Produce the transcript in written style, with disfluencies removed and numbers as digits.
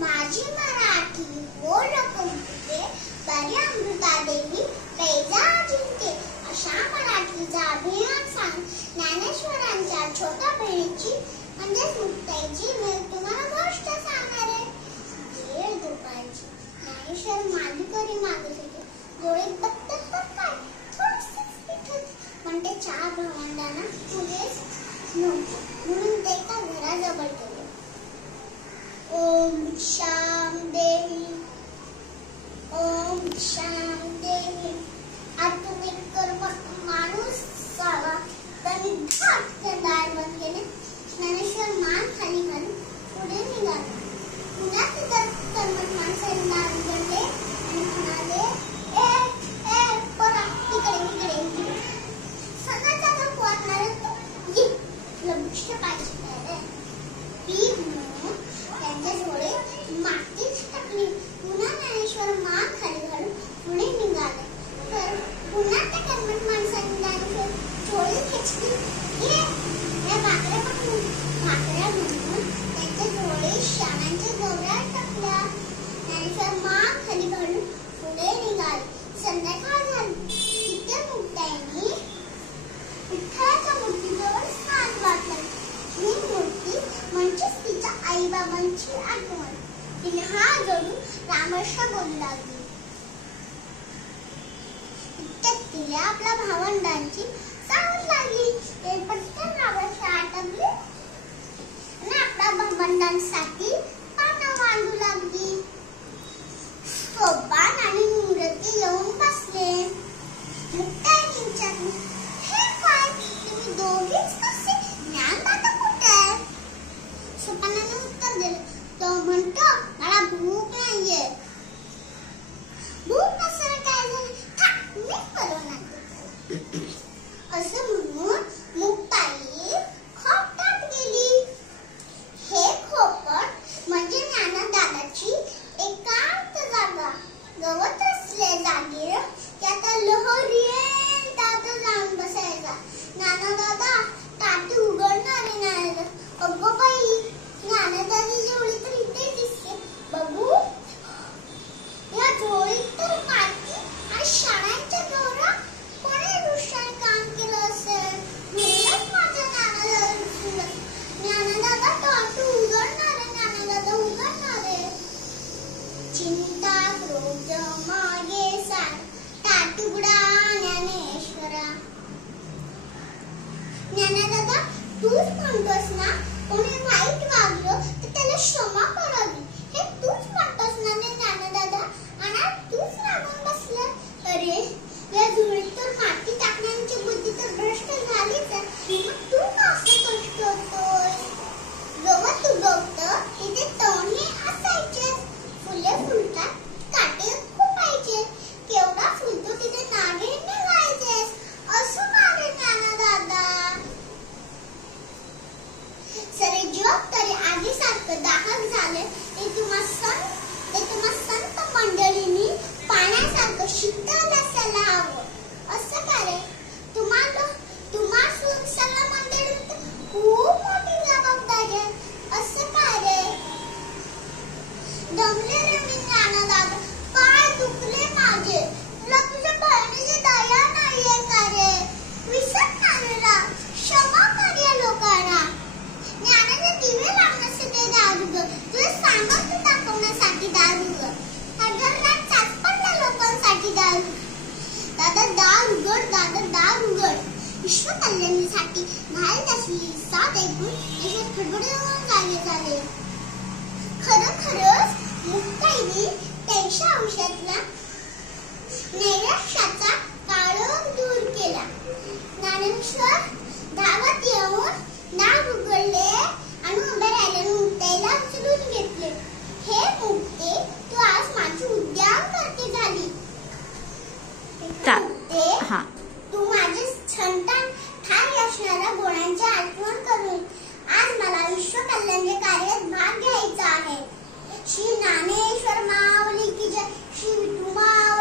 माझी मराठी गोड कविते बरी अमृतादेवी पैजा जिंकते अशा मराठीचा अभिमान सांग ज्ञानेश्वरांच्या छोट्या बहिणीची म्हणजेच मुक्ताईची मी तुम्हाला गोष्ट सांगणार आहे. वेळ दुपारची ज्ञानेश्वर मालिकरी मागत होते. डोळ्यात बघतात तर काय थोडंसंच पिठत पण ते चहा भावंडांना पुरेच नव्हते म्हणून ते एका घराजवळ गेले. ओम शाम देही आतून एक कर्मठ माणूस सावा त्यांनी धाक दार बंद केले. ज्ञानेश्वर मान खाली घालून पुढे निघाले. पुन्हा तिथं कर्मठ माणसाने दार उघडले आणि म्हणाले, ए परा इकडे सगळ्याचा धप वाटणार ये तुला मुष्ट पाहिजे ती म्हणून त्यांच्या डोळे मातीच टाकली. पुन्हा ज्ञानेश्वर मान खाली घालून पुढे निघाले. तर पुन्हा त्या कर्मठ माणसाने ज्ञानेश्वर डोळे खेचली. भाकऱ्या म्हणून त्यांचे डोळे शाळांच्या गवऱ्यात टाकल्या. ज्ञानेश्वर मान खाली घालून पुढे निघाले. संध्याकाळ झाली. तिथे मुक्ताईने विठ्ठलाच्या मूर्तीजवळ स्नान घातलं. ही मूर्ती म्हणजेच तिच्या आई बाबांची आठवण. तिने हात जोडून रामकृष्ण बोलू लागली. इतक्यात तिला आपल्या भावंडांची सावध लागली. ते पटकन रामकृष्ण आटपले आणि आपल्या भावंडांसाठी पानं मांडू लागली. सोपान आणि मूर्ती येऊन बसले. मुक्ताईने विचारले, हे काय तुम्ही दोघीच कसे? ज्ञानदाता कुठे आहे? सोपानाने उत्तर दिले. तो म्हणतो, मला भूक नाहीये. भूक नसेल काय झाले? मी बनवणार असं म्हणून मुक्ताई खोपटात गेली. हे खोपट म्हणजे ज्ञानदादाची एकांत जागा. गवत असले जागेवर त्यात लहरी त्यात जाऊन बसायचा. ज्ञानदादा टाटी उघडणारे नाही. अगं बाई, ज्ञानदादी जेवढी तर इथे दिसते बघू. या झोळीत तर माती आणि शाळांच्या गौरा कोणी दृष्टाने काम केलं असेल. म्हणूनच माझ्या ज्ञानदादा दिसलं. ज्ञानदादा टाटी उघडणारे, ज्ञानदादा उघडणारे. चिंता क्रोध मागे सांग टाटी उघडा ज्ञानेश्वरा. ज्ञानदादा तूच म्हणतोस ना कोणी वाईट वागलं तर त्याला क्षमा करावी. हे तूच म्हणतोस ना ज्ञानदादा. आणि तूच लागून बसला. अरे या धुळीत तर माती टाकण्याची बुद्धी तर भ्रष्ट झालीच आहे. मग तू का असं कष्ट होतोय? गवत उगवतं तिथे तोंडे असायचे. फुले फुलतात काटे खुपायचे. केवढा फुलतो तिथे नागे निघायचे. असं मागे ज्ञानदादा. सरे जग तरी आधीसारखं दाहक झाले. ते तुम्हा संत मंडळींनी पाण्यासारखं शीतल असायला हवं. असं का रे? तुम्हाला सल्ला मंडळी खूप मोठी जबाबदारी आहे. असं का रे? दमले रे मी ज्ञानदादा. पाय दुखले माझे. तुला तुझ्या बहिणीची दया नाहीये का रे? विसरणाऱ्याला क्षमा कर या लोकांना. ज्ञानाचे दिवे लावण्यासाठी दारुगं. तुझे सामर्थ्य दाखवण्यासाठी दारुगं. हजारात सापडल्या लोकांसाठी दारू. दादा दार उघड. विश्व कल्याणासाठी घालत असलेली साथ ऐकून खडबड जागे झाले. खरं मुक्ताईने 83 अंशातला नैराश्याचा काळोख दूर केला. ज्ञानेश्वर धावत येऊन दार उघडले आणि उभे राहिल्याने मुक्ताईला उचलून घेतले. हे मुक्ते, तू आज माझी उद्यानवरती झाली. तू माझे संतान ठाई असणाऱ्या गुणांची आठवण करून आज मला विश्व कल्याणच्या कार्यात भाग घ्यायचा आहे. श्री ज्ञानेश्वर माऊली की जय. श्री विठू माऊली